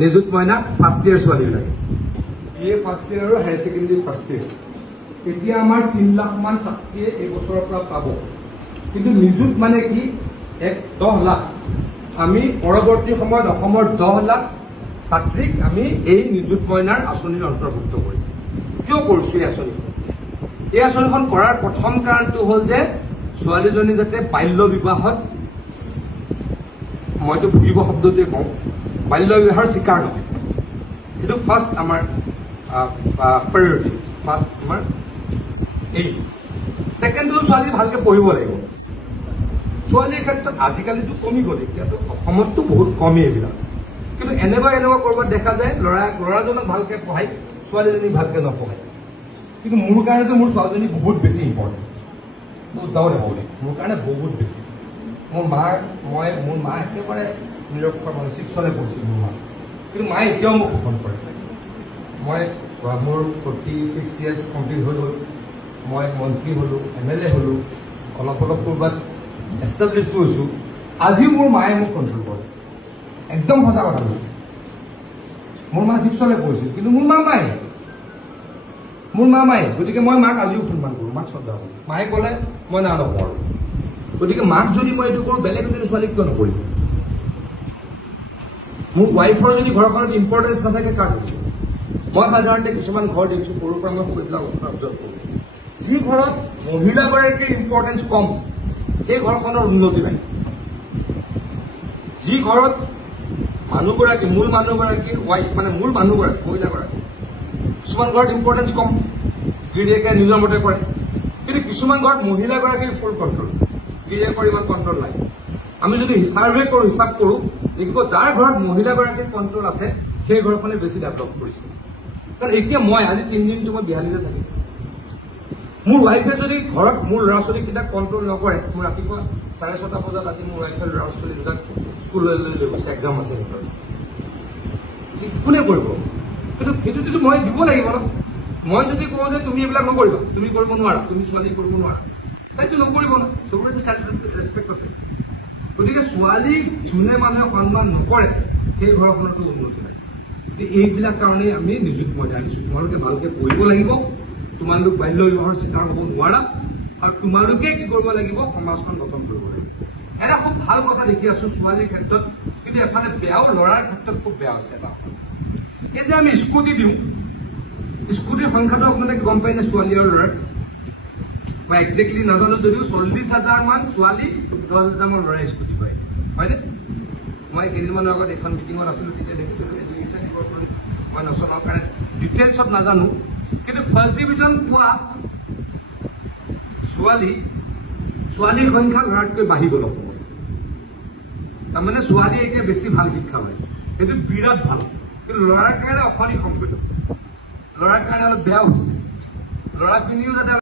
নিযুত মইনা first year ছোৱালীবিলাকে BA first year আৰু হায়াৰ ছেকেণ্ডেৰী ফাৰ্ষ্ট ইয়াৰ এতিয়া আমাৰ 3 লাখ মান ছাত্ৰীয়ে এই বছৰৰ পৰা পাব কিন্তু নিযুত মানে কি 10 লাখ আমি পৰৱৰ্তী সময়ত অসমৰ 10 লাখ ছাত্ৰীক আমি এই নিযুত মইনাৰ আঁচনিৰ অন্তৰ্ভুক্ত কৰিম কিয় কৰিছো এই আঁচনিখন কৰাৰ প্ৰথম কাৰণটো হ'ল যে ছোৱালীজনী যাতে বাল্য বিবাহত মইতো ভুগিব শব্দটোৱে কওঁ বাল্য বিবাহৰ শিকাৰ নহয় এইটো ফাৰ্ষ্ট আমাৰ প্ৰায়ৰিটি ফাৰ্ষ্ট আমাৰ এই ছেকেণ্ড হ'ল ছোৱালী ভালকে পঢ়িব লাগিব ছোৱালীৰ ক্ষেত্ৰত আজিকালিতো কমি গ'ল এতিয়াতো অসমততো বহুত কমেই এইবিলাক কিন্তু এনেকুৱা ক'ৰবাত দেখা যায় ল'ৰাজনক ভালকে পঢ়াই ছোৱালীজনীক ভালকে নপঢ়ায় কিন্তু মোৰ কাৰণেতো মোৰ ছোৱালীজনী বহুত বেছি ইম্পৰ্টেণ্ট বহুত ডাঙৰে হ'ব মোৰ কাৰণে বহুত বেছি মোৰ মা একেবাৰে নিৰক্ষৰ মানে 6 পঢ়িছিল মোৰ মা কিন্তু মায়ে এতিয়াও মোক শাসন কৰে মই মোৰ 46 years কমপ্লিট হৈ গ'ল মই মন্ত্ৰী হ'লো MLA হ'লো অলপ ক'ৰবাত এষ্টাব্লিছ হৈছোঁ আজিও মোৰ মায়ে মোক কণ্ট্ৰল কৰে একদম সঁচা কথা কৈছোঁ মোৰ মা 6 পঢ়িছিল কিন্তু মোৰ মা মায়ে গতিকে মই মাক আজিও সন্মান কৰোঁ মাক শ্ৰদ্ধা কৰোঁ মায়ে ক'লে মই নকৰোঁ গতিকে মাক যদি মই এইটো কৰোঁ বেলেগ এজনী ছোৱালীক কিয় নকৰিম মোৰ ৱাইফৰ যদি ঘৰখনত ইম্পৰ্টেঞ্চ নাথাকে কাৰ থাকিব মই সাধাৰণতে কিছুমান ঘৰ দেখিছোঁ সৰুৰ পৰা মই এইবিলাক অবজাৰ্ভ কৰোঁ যি ঘৰত মহিলাগৰাকীৰ ইম্পৰ্টেঞ্চ কম সেই ঘৰখনৰ উন্নতি নাই যি ঘৰত মানুহগৰাকী মূল মানুহগৰাকীৰ ৱাইফ মানে মূল মানুহগৰাকী মহিলাগৰাকী কিছুমান ঘৰত ইম্পৰ্টেঞ্চ কম গিৰিয়েকে নিজৰ মতে কৰে কিন্তু কিছুমান ঘৰত মহিলাগৰাকীৰ ফুল কণ্ট্ৰল গিৰিয়েকৰ ইমান কণ্ট্ৰল নাই আমি যদি হিচাপ কৰোঁ দেখিব যাৰ ঘৰত মহিলাগৰাকীৰ কণ্ট্ৰল আছে সেই ঘৰখনে বেছি ডেভেলপ কৰিছে কাৰণ এতিয়া মই আজি 3 দিনটো মই বিহালীতে থাকিম মোৰ ৱাইফে যদি ঘৰত মোৰ ল'ৰা ছোৱালীকেইটাক কণ্ট্ৰল নকৰে মই ৰাতিপুৱা 6:30 বজাত আজি মোৰ ৱাইফে ল'ৰা ছোৱালী দুটাক স্কুললৈ লৈ গৈছে এক্সাম আছে সিহঁতৰ কোনে কৰিব কিন্তু সেইটোতো মই দিব লাগিব ন মই যদি কওঁ যে তুমি এইবিলাক নকৰিবা তুমি কৰিব নোৱাৰা তুমি ছোৱালী কৰিব নোৱাৰা তাইতো নকৰিব ন চবৰে চেল্ফ ৰেচপেক্ট আছে গতিকে ছোৱালী যোনে মানুহে সন্মান নকৰে সেই ঘৰখনতো উন্নতি নাই এইবিলাক কাৰণেই আমি নিযুত মইনা আনিছোঁ তোমালোকে ভালকে পঢ়িব লাগিব তোমালোক বাল্য বিবাহৰ চিকাৰ হ'ব নোৱাৰা আৰু তোমালোকে কি কৰিব লাগিব সমাজখন গঠন কৰিব লাগিব এটা খুব ভাল কথা দেখি আছো ছোৱালীৰ ক্ষেত্ৰত কিন্তু এফালে বেয়াও ল'ৰাৰ ক্ষেত্ৰত খুব বেয়া আছে এটা এই যে আমি স্কুটি দিওঁ স্কুটিৰ সংখ্যাটো আপোনালোকে গম পায় নে ছোৱালী আৰু ল'ৰাৰ মই একজেক্টলি নাজানো যদিও 40,000 মান ছোৱালী 10,000 মান ল'ৰাই স্কুটি পায় হয়নে মই কেইদিনমানৰ আগত এখন মিটিঙত আছিলো তেতিয়া দেখিছিলোঁ এডুকেশ্যন ডিপাৰ্টমেণ্ট মই নচলাৰ কাৰণে ডিটেইলছত নাজানো কিন্তু ফাৰ্ষ্ট ডিভিজন পোৱা ছোৱালীৰ সংখ্যা ল'ৰাতকৈ বাঢ়ি গ'ল তাৰমানে ছোৱালী এতিয়া বেছি ভাল শিক্ষা হয় সেইটো বিৰাট ভাল কিন্তু ল'ৰাৰ কাৰণে অশনি সংকট ল'ৰাৰ কাৰণে অলপ বেয়া হৈছে ল'ৰাখিনিও যাতে